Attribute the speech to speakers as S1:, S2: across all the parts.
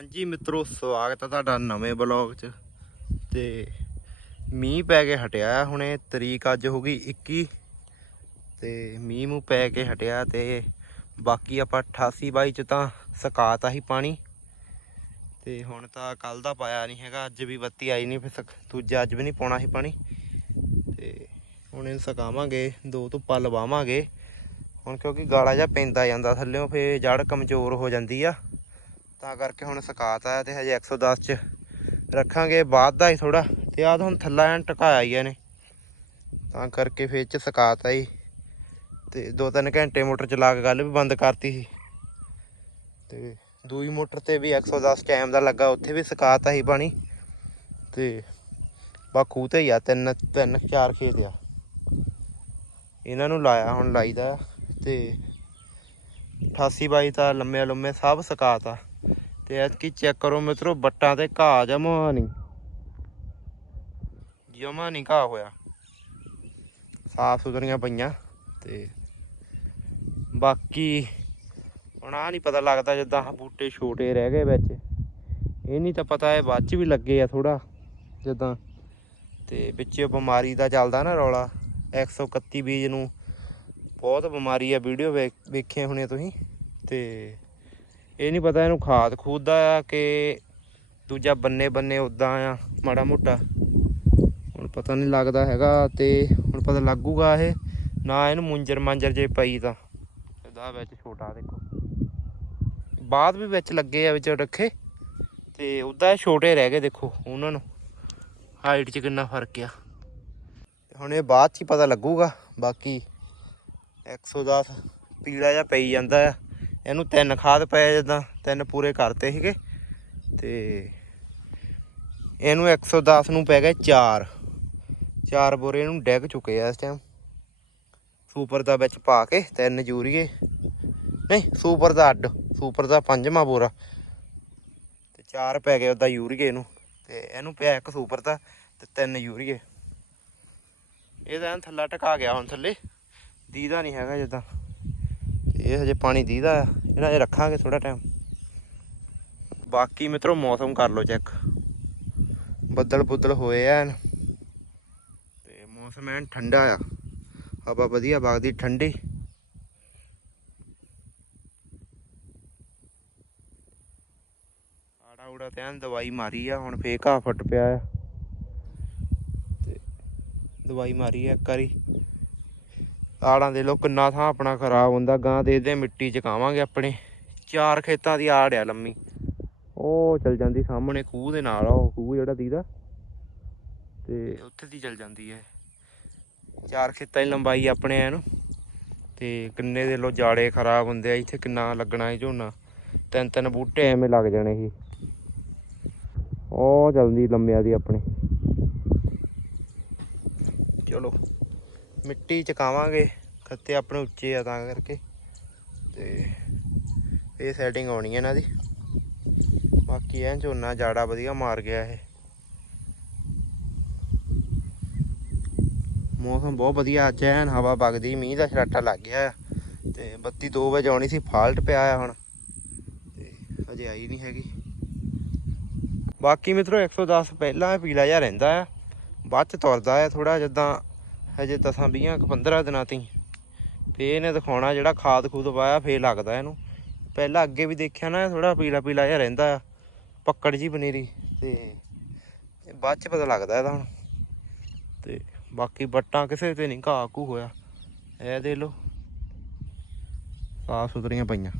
S1: ਹਾਂਜੀ ਮਿੱਤਰੋ, ਸਵਾਗਤ ਹੈ ਤੁਹਾਡਾ ਨਵੇਂ ਬਲੌਗ 'ਚ। ਤੇ ਮੀਂਹ ਪੈ ਕੇ ਹਟਿਆ ਹੁਣੇ, ਤਰੀਕ ਅੱਜ ਹੋ ਗਈ 21 ਤੇ ਮੀਂਹ ਮੂੰਹ ਪੈ ਕੇ ਹਟਿਆ ਤੇ ਬਾਕੀ ਆਪਾਂ 88 22 ਚ ਤਾਂ ਸਕਾਤਾ ਹੀ ਪਾਣੀ। ਤੇ ਹੁਣ ਤਾਂ ਕੱਲ ਦਾ ਪਾਇਆ ਨਹੀਂ ਹੈਗਾ, ਅੱਜ ਵੀ ਬੱਤੀ ਆਈ ਨਹੀਂ, ਫਿਰ ਸਕ- ਦੂਜਾ ਅੱਜ ਵੀ ਨਹੀਂ ਪਾਉਣਾ ਸੀ ਪਾਣੀ। ਤੇ ਹੁਣ ਇਹਨੂੰ ਸਕਾਵਾਂਗੇ, ਦੋ ਧੁੱਪਾਂ ਲਵਾਵਾਂਗੇ। ਹੁਣ ਕਿਉਂਕਿ ਗਾਲਾ ਜਿਹਾ ਪੈਂਦਾ ਜਾਂਦਾ ਥੱਲੇੋਂ ਫੇ ਜੜ ਕਮਜ਼ੋਰ ਹੋ ਜਾਂਦੀ ਆ। ਤਾਂ ਕਰਕੇ ਹੁਣ ਸਕਾਤਾ ਹੈ ਤੇ ਹਜੇ 110 ਚ ਰੱਖਾਂਗੇ। ਬਾਅਦ ਦਾ ਹੀ ਥੋੜਾ ਤੇ ਆਹ ਹੁਣ ਥੱਲਾ ਐਨ ਟਕਾਇਆ ਹੀ ਇਹਨੇ। ਤਾਂ ਕਰਕੇ ਫੇਰ ਚ ਸਕਾਤਾ ਹੀ ਤੇ ਦੋ ਤਿੰਨ ਘੰਟੇ ਮੋਟਰ ਚਲਾ ਕੇ ਗੱਲ ਵੀ ਬੰਦ ਕਰਤੀ ਸੀ। ਤੇ ਦੂਈ ਮੋਟਰ ਤੇ ਵੀ 110 ਟਾਈਮ ਦਾ ਲੱਗਾ, ਉੱਥੇ ਵੀ ਸਕਾਤਾ ਸੀ ਪਾਣੀ ਤੇ ਬਾਕੂ ਤੇ ਹੀ ਆ, ਤਿੰਨ ਤਿੰਨ, ਚਾਰ ਖੇਤ ਆ। ਇਹਨਾਂ ਨੂੰ ਲਾਇਆ, ਹੁਣ ਲਾਈਦਾ। ਤੇ 88 ਬਾਈ ਤਾਂ ਲੰਮੇ ਲੰਮੇ ਸਭ ਸਕਾਤਾ ਤੇ ਐਤਕੀ ਚੈੱਕ ਕਰੋ ਮਿੱਤਰੋ ਬੱਟਾਂ ਤੇ ਘਾਹ ਜਮਾ ਨਹੀਂ ਜਮਾ ਨਹੀਂ ਘਾਹ ਹੋਇਆ। ਸਾਫ਼ ਸੁਥਰੀਆਂ ਪਈਆਂ ਤੇ ਬਾਕੀ ਹੁਣ ਆ ਨਹੀਂ ਪਤਾ ਲੱਗਦਾ ਜਿੱਦਾਂ ਬੂਟੇ ਛੋਟੇ ਰਹਿ ਗਏ ਵਿੱਚ। ਇਹ ਨਹੀਂ ਤਾਂ ਪਤਾ ਇਹ ਬਾਅਦ ਚ ਵੀ ਲੱਗੇ ਆ ਥੋੜਾ ਜਿੱਦਾਂ। ਤੇ ਵਿੱਚੇ ਬਿਮਾਰੀ ਦਾ ਚੱਲਦਾ ਨਾ ਰੌਲਾ। 131 ਬੀਜ ਨੂੰ ਬਹੁਤ ਬਿਮਾਰੀ ਆ, ਵੀਡੀਓ ਵੇਖੇ ਹੋਣੇ ਤੁਸੀਂ। ਤੇ ਇਹ ਨਹੀਂ ਪਤਾ ਇਹਨੂੰ ਖਾਦ ਖੂਦ ਦਾ ਆ ਕਿ ਦੂਜਾ ਬੰਨੇ ਬੰਨੇ ਉਦਾਂ ਆ, ਮਾੜਾ ਮੋਟਾ। ਹੁਣ ਪਤਾ ਨਹੀਂ ਲੱਗਦਾ ਹੈਗਾ ਤੇ ਹੁਣ ਪਤਾ ਲੱਗੂਗਾ ਇਹ। ਨਾ ਇਹਨੂੰ ਮੁੰਜਰ ਮਾਂਜਰ ਜੇ ਪਈ ਤਾਂ। ਇਹਦਾ ਵਿੱਚ ਛੋਟਾ ਦੇਖੋ। ਬਾਅਦ ਵੀ ਵਿੱਚ ਲੱਗੇ ਆ ਵਿੱਚ ਰੱਖੇ। ਤੇ ਉਦਾਂ ਇਹ ਛੋਟੇ ਰਹਿ ਗਏ ਦੇਖੋ ਉਹਨਾਂ ਨੂੰ। ਹਾਈਟ 'ਚ ਕਿੰਨਾ ਫ਼ਰਕ ਆ। ਹੁਣ ਇਹ ਬਾਅਦ 'ਚ ਹੀ ਪਤਾ ਲੱਗੂਗਾ। ਬਾਕੀ 110 ਪੀਲਾ ਜਿਹਾ ਪਈ ਜਾਂਦਾ ਆ। ਇਹਨੂੰ ਤਿੰਨ ਖਾਦ ਪਏ ਜਦਾਂ, ਤਿੰਨ ਪੂਰੇ ਕਰਤੇ ਸੀਗੇ। ਤੇ ਇਹਨੂੰ 110 ਨੂੰ ਪੈ ਗਏ 4 ਚਾਰ ਬੋਰੇ ਇਹਨੂੰ ਡੈਗ ਚੁੱਕੇ ਆ ਇਸ ਟਾਈਮ ਸੁਪਰ ਦਾ ਵਿੱਚ ਪਾ ਕੇ ਤਿੰਨ ਯੂਰੀਏ। ਨਹੀਂ, ਸੁਪਰ ਦਾ ਅੱਡ, ਸੁਪਰ ਦਾ ਪੰਜਵਾਂ ਬੋਰਾ। ਤੇ ਚਾਰ ਪੈ ਗਏ ਉਹਦਾ ਯੂਰੀਏ ਨੂੰ। ਤੇ ਇਹਨੂੰ ਪਿਆ ਇੱਕ ਸੁਪਰ ਦਾ ਤੇ ਤਿੰਨ ਯੂਰੀਏ। ਇਹਦਾ ਐਨ ਥੱਲਾ ਟਕਾ ਗਿਆ ਹੁਣ ਥੱਲੇ। ਦੀਦਾ ਨਹੀਂ ਹੈਗਾ ਜਿੱਦਾਂ। ਇਹ ਹਜੇ ਪਾਣੀ ਦੀਦਾ ਆ, ਇਹਨਾਂ ਹਜੇ ਰੱਖਾਂਗੇ ਥੋੜਾ ਟਾਈਮ। ਬਾਕੀ ਮਿੱਤਰੋ, ਮੌਸਮ ਕਰ ਲਓ ਚੈੱਕ। ਬੱਦਲ ਬੁੱਦਲ ਹੋਏ ਆ ਐਨ ਤੇ ਮੌਸਮ ਐਨ ਠੰਡਾ ਆ। ਹਵਾ ਵਧੀਆ ਵਗਦੀ ਠੰਡੀ। ਆੜਾ ਉੜਾ ਤੇ ਐਨ ਦਵਾਈ ਮਾਰੀ ਆ, ਹੁਣ ਫੇਰ ਘਾਹ ਫਟ ਪਿਆ ਆ। ਤੇ ਦਵਾਈ ਮਾਰੀ ਆ ਇੱਕ ਵਾਰੀ। ਆੜਾਂ ਦੇ ਲੋ, ਕਿੰਨਾ ਥਾਂ ਆਪਣਾ ਖਰਾਬ ਹੁੰਦਾ, ਗਾਂ ਦੇ ਮਿੱਟੀ ਚਕਾਵਾਂਗੇ ਆਪਣੇ। ਚਾਰ ਖੇਤਾਂ ਦੀ ਆੜ ਆ ਲੰਮੀ। ਉਹ ਚਲ ਜਾਂਦੀ ਸਾਹਮਣੇ ਖੂਹ ਦੇ ਨਾਲ, ਉਹ ਖੂਹ ਜਿਹੜਾ ਦੀਦਾ। ਤੇ ਉੱਥੇ ਦੀ ਚਲ ਜਾਂਦੀ ਹੈ। ਚਾਰ ਖੇਤਾਂ ਦੀ ਲੰਬਾਈ ਆਪਣੇ ਐ ਨੂੰ ਤੇ ਕਿੰਨੇ ਦੇ ਲੋ ਜਾੜੇ ਖਰਾਬ ਹੁੰਦੇ ਆ, ਇੱਥੇ ਕਿੰਨਾ ਲੱਗਣਾ ਹੈ ਝੋਨਾ। ਤਿੰਨ ਤਿੰਨ ਬੂਟੇ ਐਵੇਂ ਲੱਗ ਜਾਣੇ ਸੀ। ਉਹ ਜਲਦੀ ਲੰਮਿਆਂ ਦੀ ਆਪਣੇ। ਚਲੋ। ਮਿੱਟੀ ਚਕਾਵਾਂਗੇ ਖੱਤੇ ਆਪਣੇ ਉੱਚੇ ਆ ਤਾਂ ਕਰਕੇ। ਤੇ ਇਹ ਸੈਟਿੰਗ ਆਉਣੀ ਹੈ ਇਹਨਾਂ ਦੀ। ਬਾਕੀ ਐਂ ਝੋਨਾ ਜਾੜਾ ਵਧੀਆ ਮਾਰ ਗਿਆ ਇਹ। ਮੌਸਮ ਬਹੁਤ ਵਧੀਆ, ਅੱਜ ਐਨ ਹਵਾ ਵਗਦੀ, ਮੀਂਹ ਦਾ ਛਰਾਟਾ ਲੱਗ ਗਿਆ। ਆ ਤੇ ਬੱਤੀ 2 ਵਜੇ ਆਉਣੀ ਸੀ, ਫਾਲਟ ਪਿਆ ਆ ਹੁਣ। ਤੇ ਹਜੇ ਆਈ ਨਹੀਂ ਹੈਗੀ। ਬਾਕੀ ਮਿੱਤਰੋ 110 ਪਹਿਲਾਂ ਪੀਲਾ ਜਿਹਾ ਰਹਿੰਦਾ ਆ। ਬਾਅਦ ਚ ਤੁਰਦਾ ਆ ਥੋੜਾ ਜਿੱਦਾਂ ਹਜੇ 10 20 15 ਦਿਨਾਂ ਤੀ ਫੇਰ ਇਹਨੇ ਦਿਖਾਉਣਾ ਜਿਹੜਾ ਖਾਦ ਖੂਦ ਪਾਇਆ, ਫੇਰ ਲੱਗਦਾ ਇਹਨੂੰ। ਪਹਿਲਾਂ ਅੱਗੇ ਵੀ ਦੇਖਿਆ ਨਾ ਥੋੜਾ ਪੀਲਾ ਪੀਲਾ ਜਿਹਾ ਰਹਿੰਦਾ ਆ, ਪੱਕੜ ਜੀ ਪਨੀਰੀ ਤੇ ਬਾਅਦ ਚ ਪਤਾ ਲੱਗਦਾ ਇਹਦਾ ਹੁਣ। ਤੇ ਬਾਕੀ ਬੱਟਾਂ ਕਿਸੇ ਤੇ ਨਹੀਂ ਘਾਹ ਘੂ ਹੋਇਆ। ਇਹ ਦੇ ਲੋ ਸਾਫ਼ ਸੁਥਰੀਆਂ ਪਈਆਂ।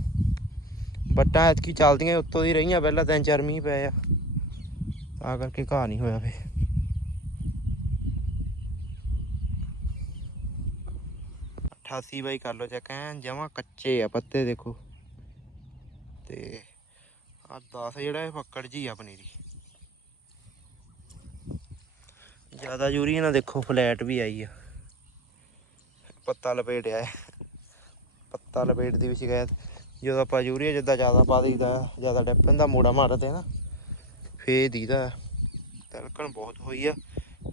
S1: ਬੱਟਾਂ ਐਤਕੀ ਚੱਲਦੀਆਂ, ਉੱਤੋਂ ਦੀ ਰਹੀਆਂ, ਪਹਿਲਾਂ ਤਿੰਨ ਚਾਰ ਮੀਂਹ ਪਏ ਆ। ਤਾਂ ਕਰਕੇ ਘਾਹ ਨਹੀਂ ਹੋਇਆ ਫੇ ਅਠਾਸੀ ਬਾਈ ਕਰ ਲੋ ਚੈੱਕ ਐਨ ਜਮਾ ਕੱਚੇ ਆ ਪੱਤੇ ਦੇਖੋ। ਤੇ ਆ 10 ਜਿਹੜਾ ਇਹ ਫੱਕੜ ਜੀ ਆ ਪਨੀਰੀ ਜ਼ਿਆਦਾ ਯੂਰੀਆ ਨਾ ਦੇਖੋ ਫਲੈਟ ਵੀ ਆਈ ਆ। ਪੱਤਾ ਲਪੇਟਿਆ ਹੈ ਪੱਤਾ ਲਪੇਟ ਦੀ ਵੀ ਸ਼ਿਕਾਇਤ ਜਦੋਂ ਆਪਾਂ ਯੂਰੀਆ ਜਿੱਦਾਂ ਜ਼ਿਆਦਾ ਪਾ ਦਈਦਾ, ਜ਼ਿਆਦਾ ਡਿੱਪਨ ਦਾ ਮੋੜਾ ਮਾਰਦੇ ਨਾ, ਫੇਰ ਦੀਦਾ। ਤਲਕਣ ਬਹੁਤ ਹੋਈ ਆ।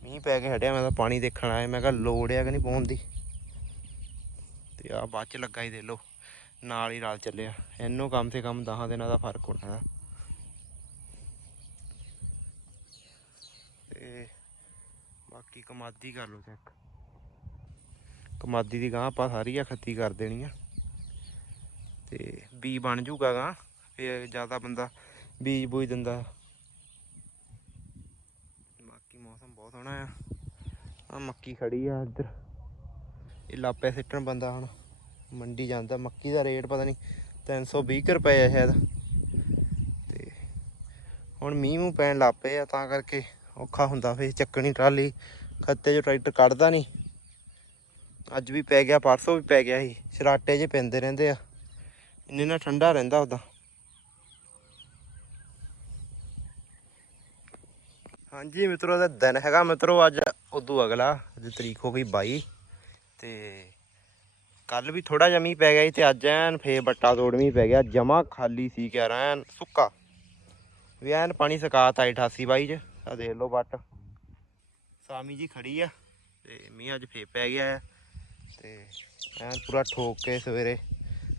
S1: ਮੀਂਹ ਪੈ ਕੇ ਹਟਿਆ, ਮੈਂ ਤਾਂ ਪਾਣੀ ਦੇਖਣ ਆਇਆ। ਮੈਂ ਕਿਹਾ ਲੋੜ ਆ ਕਿ ਨਹੀਂ ਪਾਉਣ ਦੀ। ਤੇ ਆ ਬਾਅਦ ਚ ਲੱਗਾ ਹੀ ਦੇ ਲੋ ਨਾਲ ਹੀ ਨਾਲ ਚੱਲਿਆ। ਇਹਨੂੰ ਕੰਮ ਤੇ ਕੰਮ 10 ਦਿਨਾਂ ਦਾ ਫ਼ਰਕ ਹੋਣਾ ਦਾ ਤੇ ਬਾਕੀ ਕਮਾਦੀ ਕਰ ਲੋ ਚੈੱਕ। ਕਮਾਦੀ ਦੀ ਗਾਂ ਆਪਾਂ ਸਾਰੀ ਆ ਖੱਤੀ ਕਰ ਦੇਣੀ ਆ। ਤੇ ਬੀ ਬਣ ਜੂਗਾ ਗਾਂ ਫੇ ਜ਼ਿਆਦਾ ਬੰਦਾ ਬੀਜ ਬੂਜ ਦਿੰਦਾ। ਬਾਕੀ ਮੌਸਮ ਬਹੁਤ ਸੋਹਣਾ ਆ। ਆ ਮੱਕੀ ਖੜੀ ਆ ਇੱਧਰ। ਇਹ ਲਾਪੇ ਸਿੱਟਣ ਬੰਦਾ ਹੁਣ। ਮੰਡੀ ਜਾਂਦਾ, ਮੱਕੀ ਦਾ ਰੇਟ ਪਤਾ ਨਹੀਂ 320 ਕੁ ਰੁਪਏ ਆ ਸ਼ਾਇਦ। ਤੇ ਹੁਣ ਮੀਂਹ ਮੂੰਹ ਪੈਣ ਲੱਗ ਆ, ਤਾਂ ਕਰਕੇ ਔਖਾ ਹੁੰਦਾ ਫੇ ਚੱਕਣੀ ਟਰਾਲੀ। ਖੱਤੇ 'ਚੋਂ ਟਰੈਕਟਰ ਕੱਢਦਾ ਨਹੀਂ। ਅੱਜ ਵੀ ਪੈ ਗਿਆ, ਪਰਸੋਂ ਵੀ ਪੈ ਗਿਆ ਸੀ। ਸ਼ਰਾਟੇ 'ਚ ਪੈਂਦੇ ਰਹਿੰਦੇ ਆ। ਇੰਨੇ ਨਾਲ ਠੰਡਾ ਰਹਿੰਦਾ ਉਹਦਾ ਹਾਂਜੀ ਮਿੱਤਰੋ ਦਾ ਦਿਨ ਹੈਗਾ ਮਿੱਤਰੋ, ਅੱਜ ਉਦੋਂ ਅਗਲਾ, ਅੱਜ ਤਰੀਕ ਹੋ ਗਈ 22 ਤੇ ਕੱਲ ਵੀ ਥੋੜਾ ਜਿਹਾ ਮੀਂਹ ਪੈ ਗਿਆ ਸੀ ਤੇ ਅੱਜ ਐਨ ਫੇਰ ਬੱਟਾ ਤੋੜ ਮੀਂਹ ਪੈ ਗਿਆ, ਜਮਾ ਖਾਲੀ ਸੀ ਕਹਿ ਰਹਾ ਐਨ ਸੁੱਕਾ। ਵੀ ਐਨ ਪਾਣੀ ਸਕਾਤ ਆਈ 88 ਬਾਈ ਚ ਆ ਦੇਖ ਲਓ ਬੱਟ ਸਾਮੀ ਜੀ ਖੜੀ ਆ ਤੇ ਮੀਂਹ ਅੱਜ ਫੇਰ ਪੈ ਗਿਆ ਆ ਤੇ ਐਨ ਪੂਰਾ ਠੋਕ ਕੇ ਸਵੇਰੇ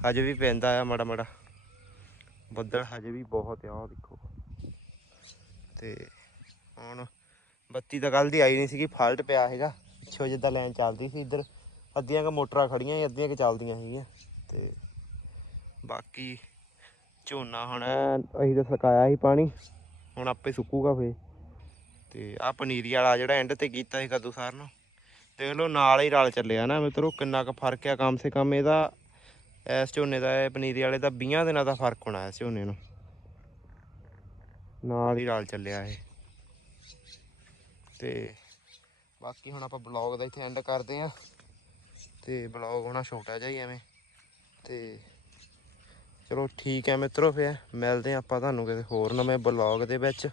S1: ਹਜੇ ਵੀ ਪੈਂਦਾ ਆ ਮੜਾ ਮੜਾ। ਬੱਦਲ ਹਜੇ ਵੀ ਬਹੁਤ ਆ ਉਹ ਦੇਖੋ। ਤੇ ਹੁਣ ਬੱਤੀ ਤਾਂ ਕੱਲ ਦੀ ਆਈ ਨਹੀਂ ਸੀਗੀ, ਫਾਲਟ ਪਿਆ ਹੈਗਾ ਪਿੱਛੋਂ ਜਿੱਦਾਂ ਲਾਈਨ ਚੱਲਦੀ ਸੀ ਇੱਧਰ। ਅੱਧੀਆਂ ਕ ਮੋਟਰਾਂ ਖੜੀਆਂ ਸੀ ਅੱਧੀਆਂ ਕ ਚੱਲਦੀਆਂ ਸੀਗੀਆਂ ਤੇ ਬਾਕੀ ਝੋਨਾ ਹੁਣ ਅਸੀਂ ਤਾਂ ਸੁਕਾਇਆ ਸੀ ਪਾਣੀ ਹੁਣ ਆਪੇ ਸੁੱਕੂਗਾ ਫੇ ਤੇ ਆ ਪਨੀਰੀ ਵਾਲਾ ਜਿਹੜਾ ਐਂਡ ਤੇ ਕੀਤਾ ਸੀ ਕਦੋਂ ਸਾਰ ਨੂੰ ਦੇਖ ਲਓ ਨਾਲ ਹੀ ਰਲ ਚੱਲਿਆ ਨਾ ਮਿੱਤਰੋ ਕਿੰਨਾ ਕੁ ਫ਼ਰਕ ਆ ਕਮ ਸੇ ਕਮ ਇਹਦਾ। ਇਸ ਝੋਨੇ ਦਾ ਇਹ ਪਨੀਰੀ ਵਾਲੇ ਦਾ 20 ਦਿਨਾਂ ਦਾ ਫ਼ਰਕ ਹੋਣਾ ਇਸ ਝੋਨੇ ਨੂੰ। ਨਾਲ ਹੀ ਰਲ ਚੱਲਿਆ ਇਹ। ਤੇ ਬਾਕੀ ਹੁਣ ਆਪਾਂ ਬਲੌਗ ਦਾ ਇੱਥੇ ਐਂਡ ਕਰਦੇ ਆਂ ਤੇ ਬਲੌਗ ਹੋਣਾ ਛੋਟਾ ਜਿਹਾ ਹੀ ਐਵੇਂ। ਤੇ ਚਲੋ ਠੀਕ ਹੈ ਮਿੱਤਰੋ ਫਿਰ, ਮਿਲਦੇ ਆਂ ਆਪਾਂ ਤੁਹਾਨੂੰ ਕਿਸੇ ਹੋਰ ਨਵੇਂ ਬਲੌਗ ਦੇ ਵਿੱਚ।